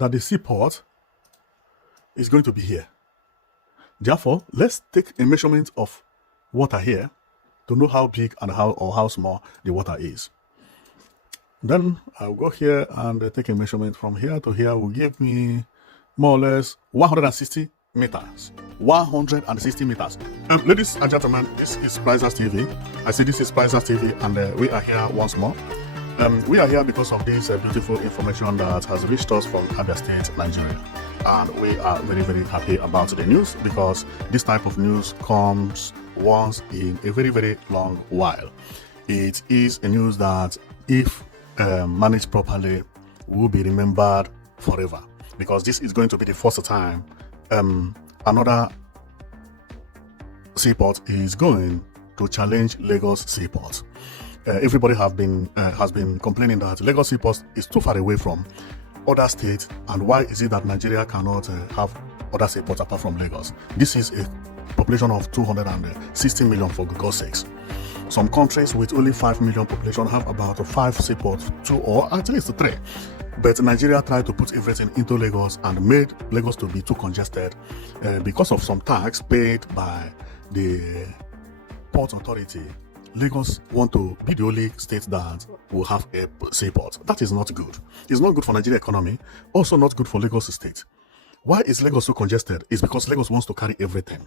that the seaport is going to be here. Therefore, let's take a measurement of water here to know how big and how small the water is. Then I'll go here and take a measurement from here to here will give me more or less 160 meters. 160 meters. Ladies and gentlemen, this is Prizers TV. I see this is Prizers TV, and we are here once more. We are here because of this beautiful information that has reached us from Abia State, Nigeria. And we are very, very happy about the news, because this type of news comes once in a very, very long while. It is a news that, if managed properly, will be remembered forever, because this is going to be the first time another seaport is going to challenge Lagos Seaport. Everybody has been complaining that Lagos Seaport is too far away from other states, and why is it that Nigeria cannot have other seaports apart from Lagos? This is a population of 260 million, for God's sakes. Some countries with only 5 million population have about 5 seaports, 2 or at least 3. But Nigeria tried to put everything into Lagos and made Lagos to be too congested because of some tax paid by the port authority. Lagos want to be the only state that will have a seaport. That is not good. It's not good for Nigeria economy, also not good for Lagos state. Why is Lagos so congested? It's because Lagos wants to carry everything.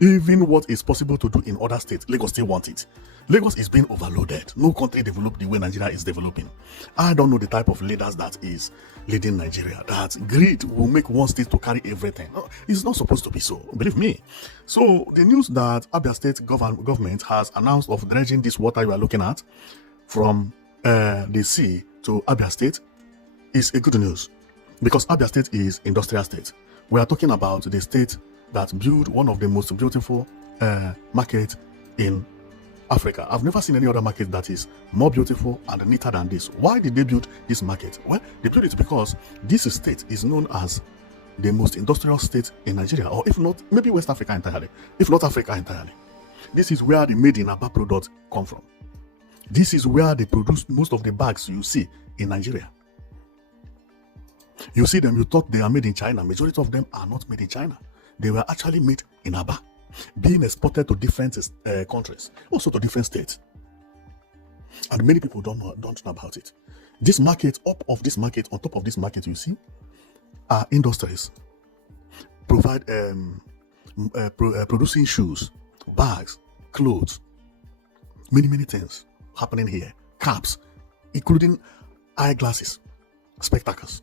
Even what is possible to do in other states, Lagos still wants it. Lagos is being overloaded. No country developed the way Nigeria is developing. I don't know the type of leaders that is leading Nigeria. That greed will make one state to carry everything. No, it's not supposed to be so, believe me. So the news that Abia State government has announced of dredging this water you are looking at from the sea to Abia State is a good news. Because Abia State is industrial state. We are talking about the state that built one of the most beautiful markets in Africa. I've never seen any other market that is more beautiful and neater than this. Why did they build this market? Well, they built it because this state is known as the most industrial state in Nigeria, or if not, maybe West Africa entirely, if not Africa entirely. This is where the made in Aba products come from. This is where they produce most of the bags you see in Nigeria. You see them, you thought they are made in China. Majority of them are not made in China. They were actually made in Aba, being exported to different countries, also to different states. And many people don't know about it. This market, on top of this market, you see, are industries producing shoes, bags, clothes, many things happening here. Caps, including eyeglasses, spectacles,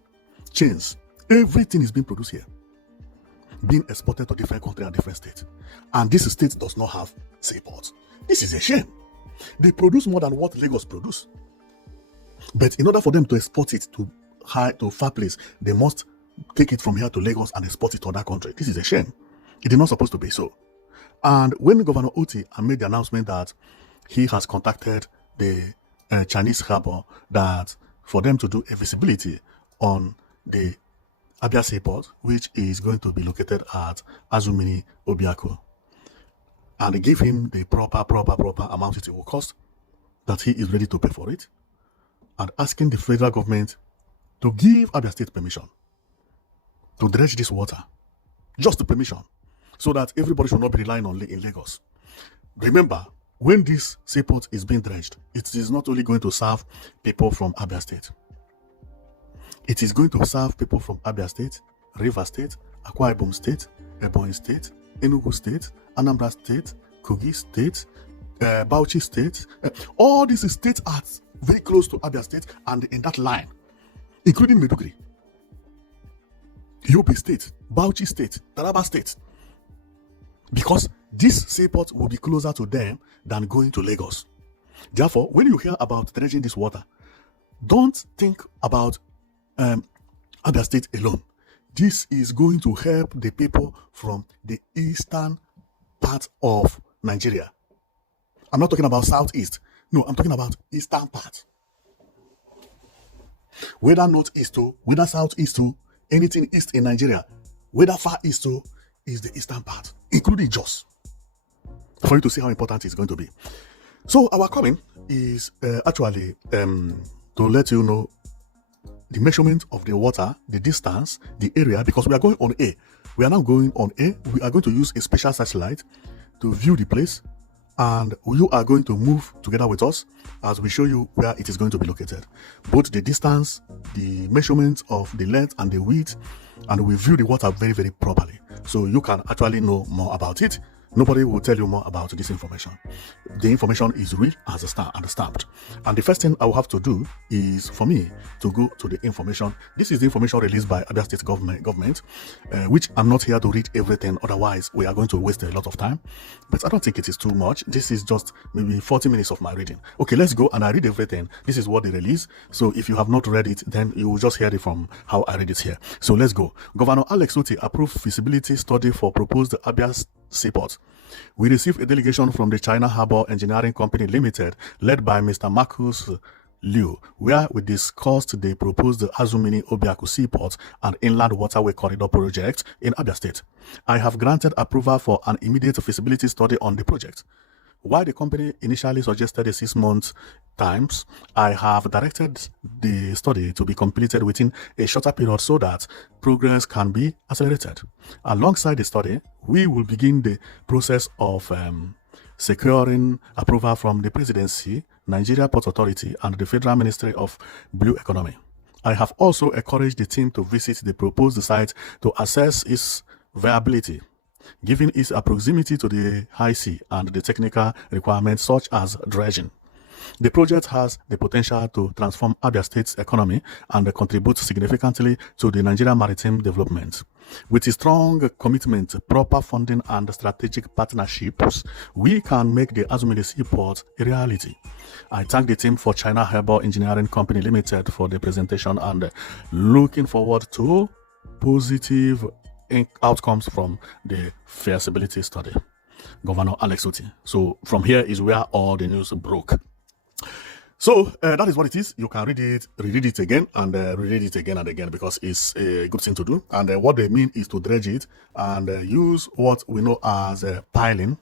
chains, everything is being produced here, being exported to different countries and different states. And this state does not have seaports. This is a shame. They produce more than what Lagos produce. But in order for them to export it to far place, they must take it from here to Lagos and export it to other countries. This is a shame. It is not supposed to be so. And when Governor Otti made the announcement that he has contacted the Chinese harbor that for them to do a visibility on the Abia Seaport, which is going to be located at Azumini Obiako, and give him the proper amount it will cost, that he is ready to pay for it, and asking the federal government to give Abia State permission to dredge this water, just the permission, so that everybody should not be relying on in Lagos. Remember, when this seaport is being dredged, it is not only going to serve people from Abia State. It is going to serve people from Abia State, Rivers State, Akwa Ibom State, Ebonyi State, Enugu State, Anambra State, Kogi State, Bauchi State. All these states are very close to Abia State and in that line, including Maiduguri, Yobe State, Bauchi State, Taraba State. Because this seaport will be closer to them than going to Lagos. Therefore, when you hear about dredging this water, don't think about Abia State alone. This is going to help the people from the eastern part of Nigeria. I'm not talking about southeast. No, I'm talking about eastern part. Whether northeast to, whether southeast to, anything east in Nigeria, whether far east to, is the eastern part, including Jos, for you to see how important it's going to be. So our coming is actually to let you know the measurement of the water, the distance, the area, because we are going on air. We are now going on air. We are going to use a special satellite to view the place, and you are going to move together with us as we show you where it is going to be located. Both the distance, the measurement of the length and the width, and we view the water very, very properly. So you can actually know more about it. Nobody will tell you more about this information. The information is real as a stamp and stamped. And the first thing I will have to do is for me to go to the information. This is the information released by Abia State government, which I'm not here to read everything. Otherwise, we are going to waste a lot of time. But I don't think it is too much. This is just maybe 40 minutes of my reading. Okay, let's go and I read everything. This is what they release. So if you have not read it, then you will just hear it from how I read it here. So let's go. Governor Alex Otti approved feasibility study for proposed Abia Seaport. We received a delegation from the China Harbour Engineering Company Limited, led by Mr. Marcus Liu, where we discussed the proposed Azumini Obiaku Seaport and Inland Waterway Corridor project in Abia State. I have granted approval for an immediate feasibility study on the project. While the company initially suggested a 6-month times, I have directed the study to be completed within a shorter period so that progress can be accelerated. Alongside the study, we will begin the process of securing approval from the Presidency, Nigeria Port Authority, and the Federal Ministry of Blue Economy. I have also encouraged the team to visit the proposed site to assess its viability, given its proximity to the high sea and the technical requirements such as dredging. The project has the potential to transform Abia State's economy and contribute significantly to the Nigerian maritime development. With a strong commitment, proper funding, and strategic partnerships, we can make the Azumini Seaport a reality. I thank the team for China Harbour Engineering Company Limited for the presentation and looking forward to positive outcomes from the feasibility study. Governor Alex Otti. So from here is where all the news broke. So that is what it is. You can read it again, and reread it again and again, because it's a good thing to do. And what they mean is to dredge it and use what we know as piling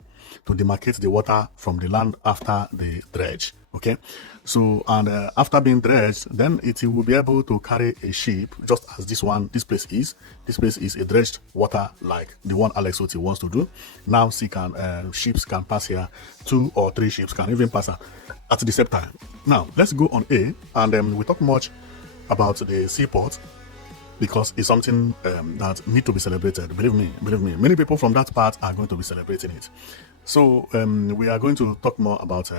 to demarcate the water from the land after the dredge. Okay, so and after being dredged, then it will be able to carry a ship, just as this place is. This place is a dredged water like the one Alex Otti wants to do. Now ships can pass here. 2 or 3 ships can even pass at the same time. Now let's go on A, and we talk much about the seaport, because it's something that need to be celebrated. Believe me, many people from that part are going to be celebrating it. So we are going to talk more about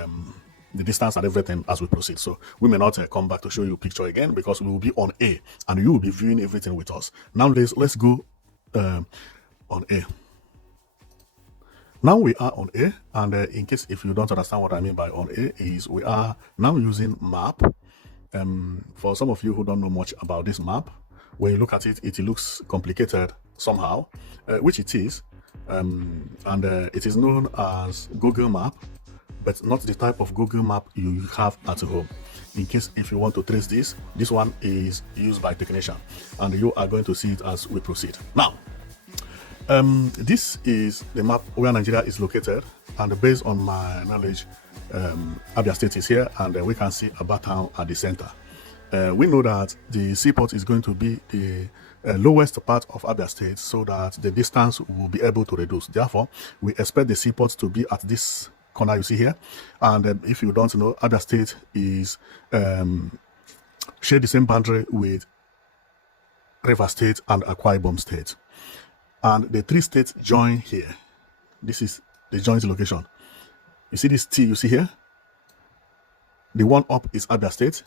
the distance and everything as we proceed. So we may not come back to show you a picture again, because we will be on A and you will be viewing everything with us. Now let's go on A. Now we are on A, and in case if you don't understand what I mean by on A, is we are now using map. For some of you who don't know much about this map, when you look at it, it looks complicated somehow, which it is, and it is known as Google Map, but not the type of Google Map you have at home. In case if you want to trace this one is used by technician, and you are going to see it as we proceed. Now, this is the map where Nigeria is located, and based on my knowledge, Abia State is here, and we can see Aba Town at the center. We know that the seaport is going to be the lowest part of Abia State, so that the distance will be able to reduce. Therefore, we expect the seaport to be at this corner you see here. And if you don't know, Abia State is share the same boundary with River State and Akwa Ibom State, and the 3 states join here. This is the joint location. You see this T you see here? The one up is Abia State.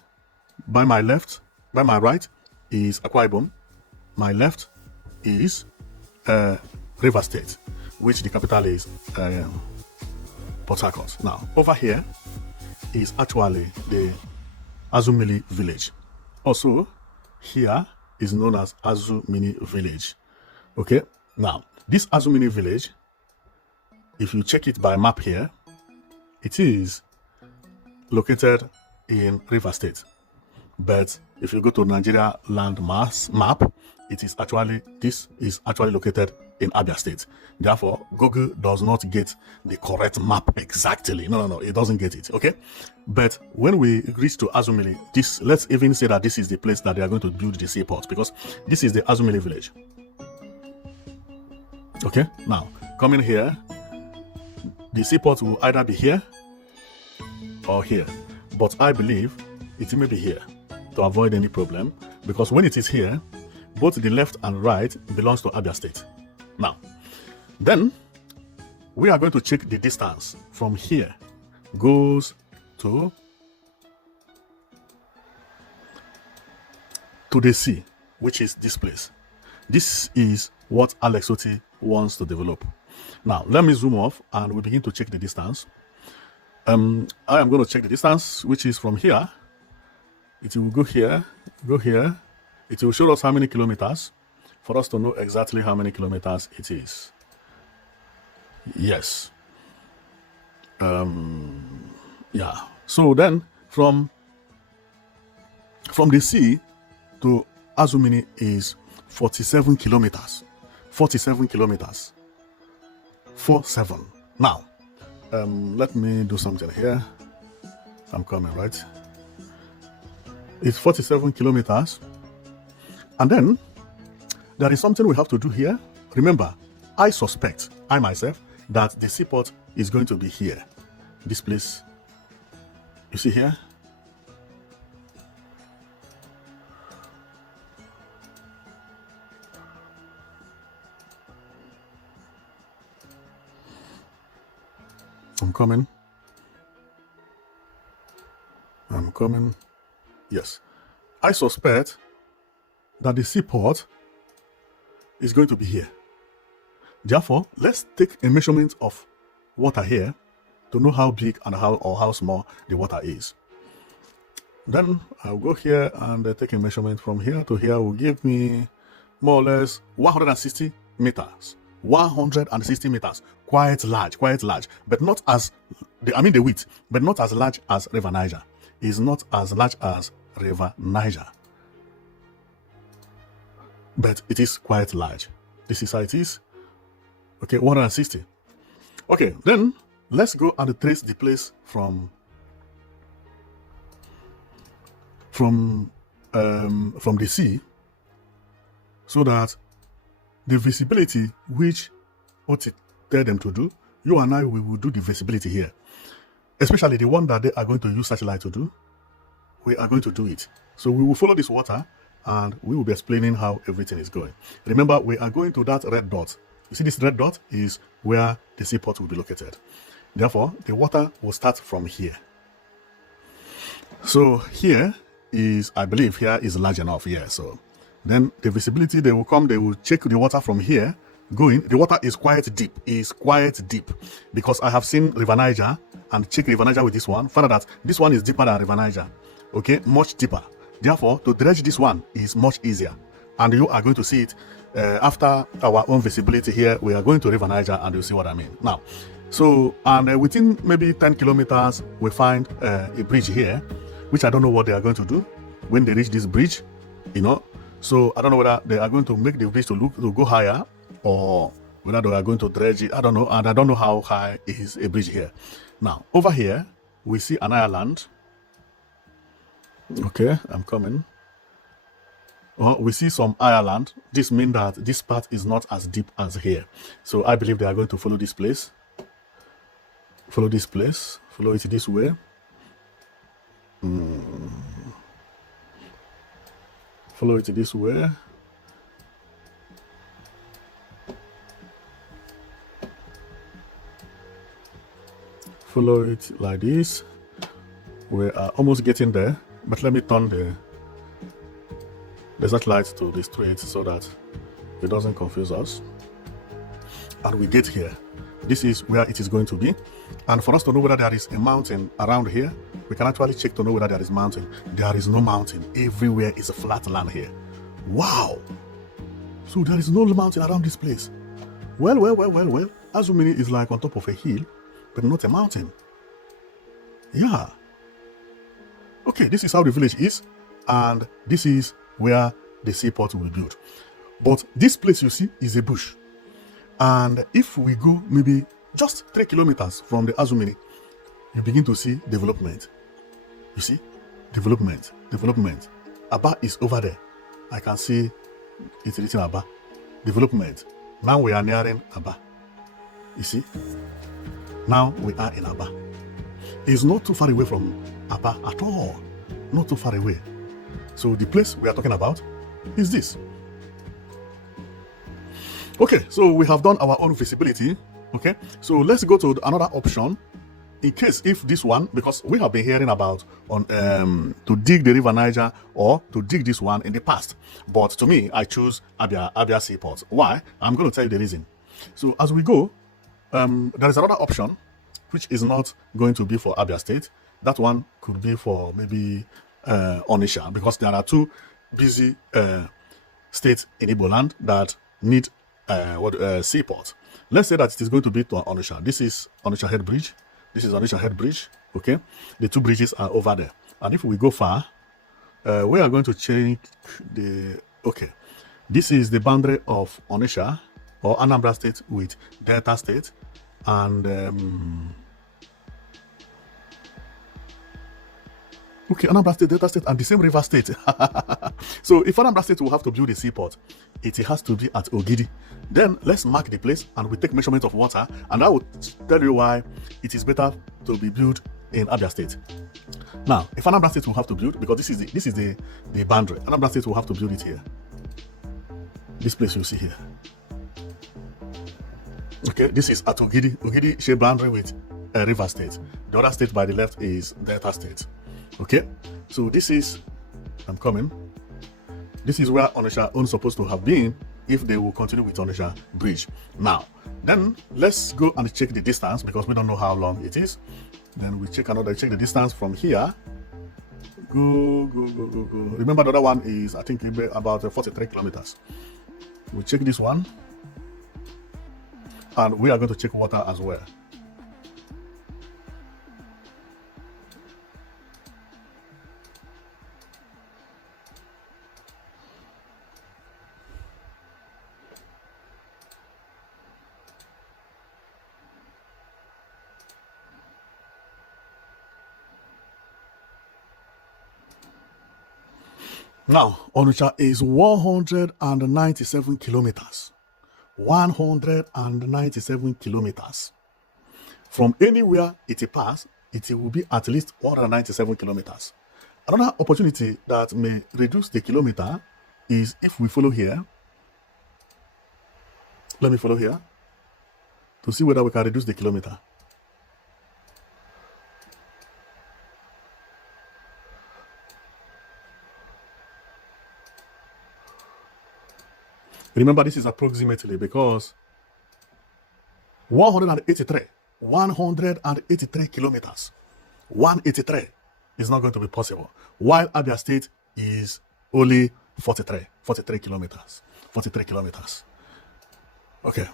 By my right is Akwa Ibom. My left is River State, which the capital is Port Harcourt. Now, over here is actually the Azumili village. Also, here is known as Azumini village. Okay, now this Azumini village, if you check it by map here, it is located in River State. But if you go to Nigeria land mass map, this is actually located in Abia State. Therefore, Google does not get the correct map exactly. No, it doesn't get it, okay? But when we reach to Azumili, let's even say that this is the place that they are going to build the seaport, because this is the Azumili village. Okay, now, coming here, the seaport will either be here or here. But I believe it may be here to avoid any problem, because when it is here, both the left and right belongs to Abia State. Now, then we are going to check the distance from here goes to the sea, which is this place. This is what Alex Otti wants to develop. Now, let me zoom off and we begin to check the distance. I am going to check the distance, which is from here. It will go here. It will show us how many kilometers for us to know exactly how many kilometers it is. Yes. Yeah. So then from the sea to Azumini is 47 kilometers. 47 kilometers. 47. Now, let me do something here. I'm coming, right? It's 47 kilometers. And then there is something we have to do here. Remember, I suspect, I myself, that the seaport is going to be here. This place, you see here? I'm coming. Yes. I suspect that the seaport is going to be here. Therefore, let's take a measurement of water here to know how big and how small the water is. Then I'll go here and take a measurement from here to here will give me more or less 160 meters. 160 meters. Quite large, but not as the width, but not as large as River Niger. Is not as large as River Niger, but it is quite large. This is how it is. Okay, 160. Okay, then let's go and trace the place from the sea, so that the visibility which Otti tell them to do, you and I, we will do the visibility here. Especially the one that they are going to use satellite to do, we are going to do it. So we will follow this water and we will be explaining how everything is going. Remember, we are going to that red dot. You see this red dot is where the seaport will be located. Therefore, the water will start from here. So here is, I believe here is large enough here. So then the visibility, they will come, they will check the water from here going. The water is quite deep, because I have seen River Niger and check River Niger with this one, found out that this one is deeper than River Niger. Okay, much deeper. Therefore, to dredge this one is much easier. And you are going to see it after our own visibility here. We are going to River Niger and you'll see what I mean. Now, so, and within maybe 10 kilometers, we find a bridge here, which I don't know what they are going to do when they reach this bridge, you know. So I don't know whether they are going to make the bridge to go higher, or whether they are going to dredge it. I don't know, and I don't know how high is a bridge here. Now, over here, we see an island. Okay, I'm coming. Oh, we see some island. This means that this part is not as deep as here. So I believe they are going to follow this place. Follow this place. Follow it this way. Follow it this way. Follow it like this. We are almost getting there, but let me turn the satellite to the straight so that it doesn't confuse us. And we get here. This is where it is going to be. And for us to know whether there is a mountain around here, we can actually check to know whether there is mountain. There is no mountain. Everywhere is a flat land here. Wow! So there is no mountain around this place. Well. Azumini is like on top of a hill, but not a mountain. Yeah. Okay, this is how the village is, and this is where the seaport will be built. But this place you see is a bush. And if we go maybe just 3 kilometers from the Azumiri, you begin to see development. You see? Development. Aba is over there. I can see it's written Aba. Development. Now we are nearing Aba. You see? Now we are in Aba. It's not too far away from Aba at all. Not too far away. So the place we are talking about is this. Okay, so we have done our own visibility. Okay, so let's go to another option. In case if this one, because we have been hearing about to dig the River Niger or to dig this one in the past, but to me, I choose Abia Seaport. Why? I'm going to tell you the reason. So as we go, there is another option, which is not going to be for Abia State. That one could be for maybe Onitsha, because there are two busy states in Igbo land that need seaport. Let's say that it is going to be to Onitsha. This is Onitsha Head Bridge. This is Onitsha Head Bridge. Okay, the two bridges are over there. And if we go far, we are going to change the. Okay, this is the boundary of Onitsha or Anambra State with Delta State, and okay, Anambra State, Delta State, and the same river state. So if Anambra State will have to build a seaport, it has to be at Ogidi. Then let's mark the place and we take measurement of water, and I will tell you why it is better to be built in Abia State. Now, if Anambra State will have to build, because this is the boundary, Anambra State will have to build it here. This place you see here. Okay, this is at Ogidi. Ogidi share boundary with River State. The other state by the left is Delta State. Okay, so this is, I'm coming. This is where Onitsha is supposed to have been if they will continue with Onitsha Bridge. Now, then let's go and check the distance, because we don't know how long it is. Then we check the distance from here. Go. Remember the other one is, I think, about 43 kilometers. We check this one. And we are going to check water as well. Now, Onitsha is 197 kilometers. 197 kilometers. From anywhere it passes, it will be at least 197 kilometers. Another opportunity that may reduce the kilometer is if we follow here. Let me follow here to see whether we can reduce the kilometer. Remember, this is approximately, because 183 kilometers, 183 is not going to be possible, while Abia State is only 43 kilometers. Okay.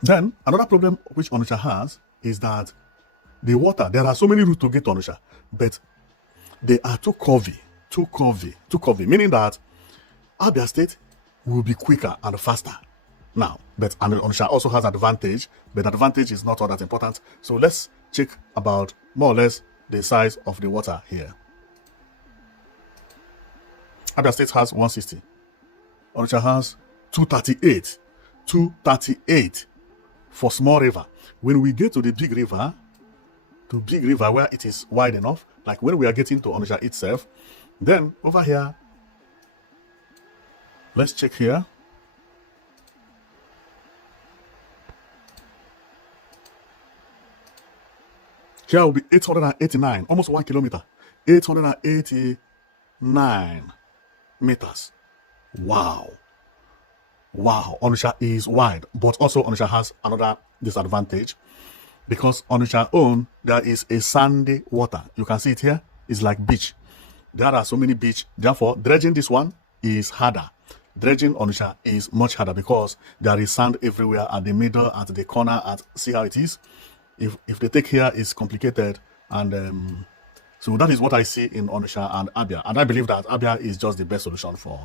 Then, another problem which Onitsha has is that the water, there are so many routes to get to Onitsha, but they are too curvy, meaning that Abia State will be quicker and faster. Now, but Onitsha also has advantage, but advantage is not all that important. So let's check about more or less the size of the water here. Abia State has 160. Onitsha has 238 for small river. When we get to the big river, where it is wide enough, like when we are getting to Onitsha itself, then over here, let's check here. Here will be 889, almost 1 kilometer. 889 meters. Wow. Onitsha is wide, but also Onitsha has another disadvantage, because Onitsha own, there is a sandy water. You can see it here. It's like beach. There are so many beach. Therefore, dredging this one is harder. Dredging Onitsha is much harder because there is sand everywhere, at the middle, at the corner, see how it is. If the take here is complicated, and so that is what I see in Onitsha and Abia, and I believe that Abia is just the best solution for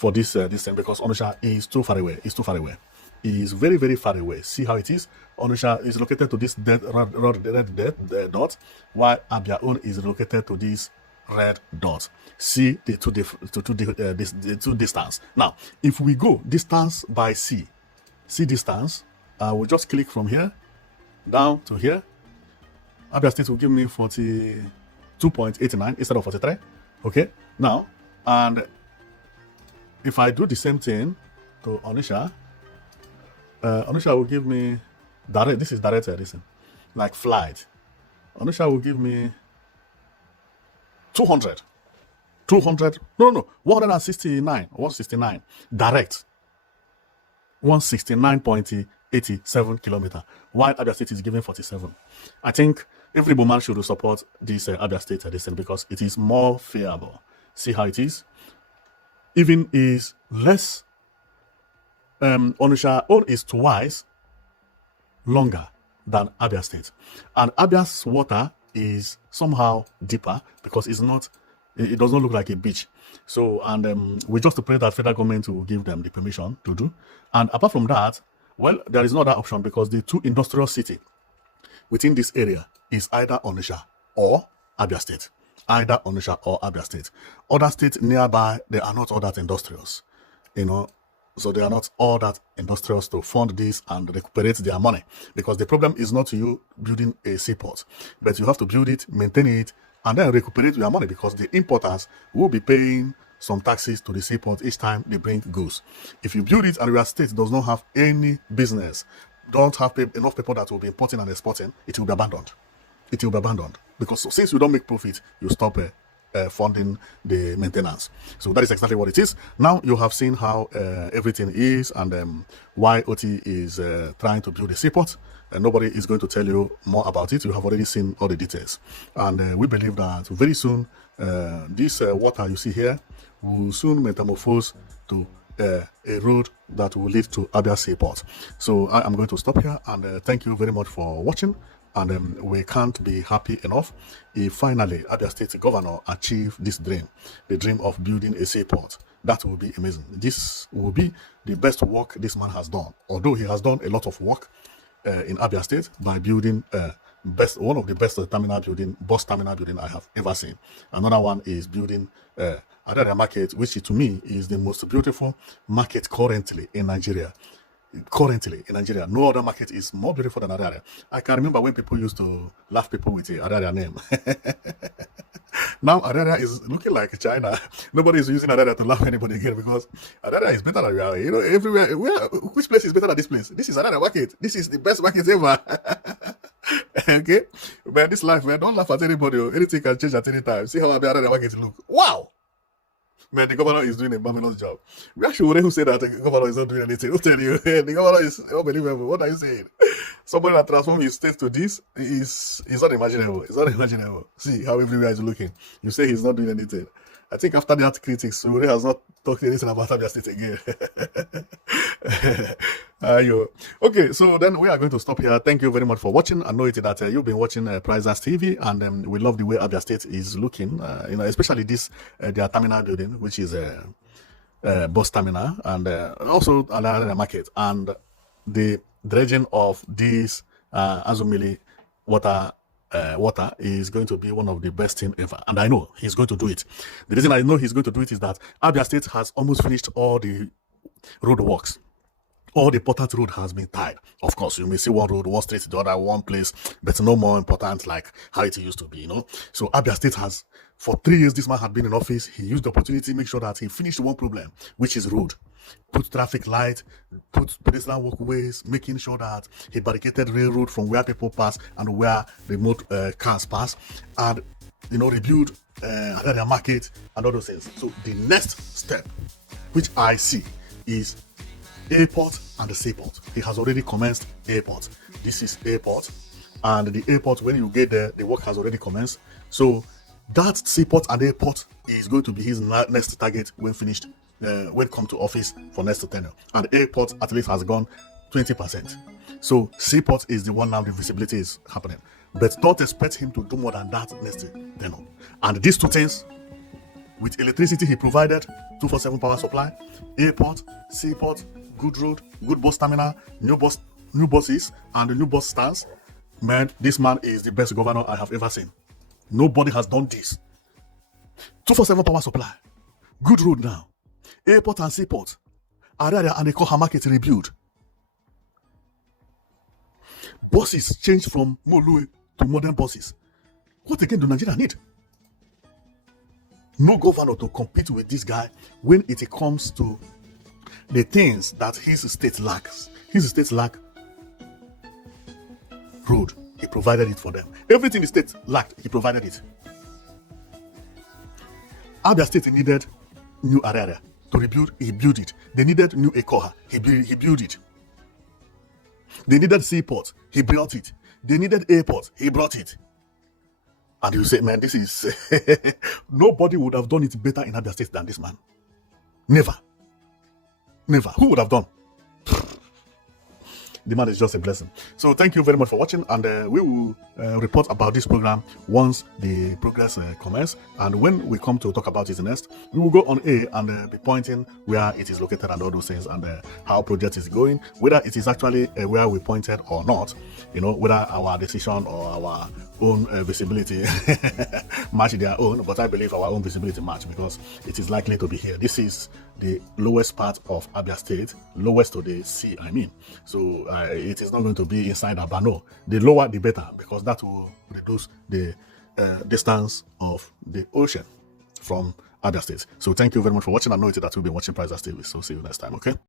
for this thing, because Onitsha is too far away. It's too far away. It is very, very far away. See how it is? Onitsha is located to this red dot, while Abia own is located to this red dot. See the two distance. Now, if we go distance by sea, see distance, we'll just click from here down to here. Abia State will give me 42.89 instead of 43. Okay, now, and if I do the same thing to Onitsha, Onitsha will give me direct. This is direct listen, like flight. Onitsha will give me 200. No, 169 direct, 169.87 kilometer, while Abia State is giving 47. I think every woman should support this Abia State edition because it is more favorable. See how it is? Even is less. Onitsha own is twice longer than Abia State, and Abia's water is somehow deeper because it's not. It does not look like a beach. So, and we just pray that federal government will give them the permission to do. And apart from that, well, there is no other option because the two industrial city within this area is either Onitsha or Abia State. Either Onitsha or Abia State. Other states nearby, they are not all that industrials, so they are not all that industrials to fund this and recuperate their money, because the problem is not you building a seaport, but you have to build it, maintain it, and then recuperate your money, because the importers will be paying some taxes to the seaport each time they bring goods. If you build it and your state does not have any business, don't have enough people that will be importing and exporting, it will be abandoned. It will be abandoned, because since you don't make profit, you stop funding the maintenance. So that is exactly what it is. Now you have seen how everything is, and why Otti is trying to build a seaport. Nobody is going to tell you more about it. You have already seen all the details, and we believe that very soon this water you see here will soon metamorphose to a road that will lead to Abia Seaport. So I am going to stop here, and thank you very much for watching. And we can't be happy enough if finally Abia State Governor achieve this dream, the dream of building a seaport. That will be amazing. This will be the best work this man has done, although he has done a lot of work in Abia State by building one of the best bus terminal building I have ever seen. Another one is building Adaria Market, which to me is the most beautiful market currently in Nigeria. No other market is more beautiful than Adaria. I can remember when people used to laugh people with the Adaria name. Now Adaria is looking like China. Nobody is using Adaria to laugh anybody again, because Adaria is better than we are. Everywhere. Which place is better than this place? This is Adaria market. This is the best market ever. Okay, man, this life, man, don't laugh at anybody. Anything can change at any time. See how Adaria market look. Wow. Man, the governor is doing a marvelous job. We actually wouldn't say that the governor is not doing anything. I'll tell you, the governor is unbelievable. What are you saying? Somebody that transforms his state to this is unimaginable. It's unimaginable. See how everywhere is looking. You say he's not doing anything. I think after that critics, Suri has not talked anything about Abia State again. Okay, so then we are going to stop here. Thank you very much for watching. I know it that you've been watching Prizers TV, and we love the way Abia State is looking. Especially this their terminal building, which is a bus terminal, and also another market, and the dredging of this Azumili water is going to be one of the best thing ever, and I know he's going to do it. The reason I know he's going to do it is that Abia State has almost finished all the road works. All the Portat road has been tied. Of course, you may see one road, one street, the other, one place, but no more important like how it used to be, So Abia State has, for 3 years, this man had been in office. He used the opportunity to make sure that he finished one problem, which is road. Put traffic light, put pedestrian walkways, making sure that he barricaded railroad from where people pass and where remote cars pass, and rebuild another market and all those things. So the next step, which I see, is airport and the seaport. He has already commenced airport. This is airport, and the airport, when you get there, the work has already commenced. So that seaport and airport is going to be his next target when finished, when come to office for next tenure. And airport at least has gone 20%. So seaport is the one now the visibility is happening. But don't expect him to do more than that next tenure. And these two things With electricity he provided, 247 power supply, airport, seaport, good road, good bus terminal, new buses, and the new bus stands. Man, this man is the best governor I have ever seen. Nobody has done this. 247 power supply, good road now, airport and seaport, area and the Koha market rebuild. Buses changed from Molue to modern buses. What again do Nigeria need? No governor to compete with this guy when it comes to the things that his state lacks. His state lack road. He provided it for them. Everything the state lacked, he provided it. Abia State needed new area to rebuild, he built it. They needed new Ekoha, he built it. They needed seaport, he built it. They needed airport, he brought it. And you say, man, this is nobody would have done it better in Abia State than this man. Never. Who would have done? The man is just a blessing. So thank you very much for watching, and we will report about this program once the progress commences. And when we come to talk about it next, we will go on air and be pointing where it is located and all those things, and how project is going, whether it is actually where we pointed or not. You know, whether our decision or our own visibility match their own, but I believe our own visibility match, because it is likely to be here. This is the lowest part of Abia State, lowest to the sea, I mean. So it is not going to be inside Abano. The lower the better, because that will reduce the distance of the ocean from Abia State. So thank you very much for watching. I know that you'll be watching Price TV, so see you next time, okay?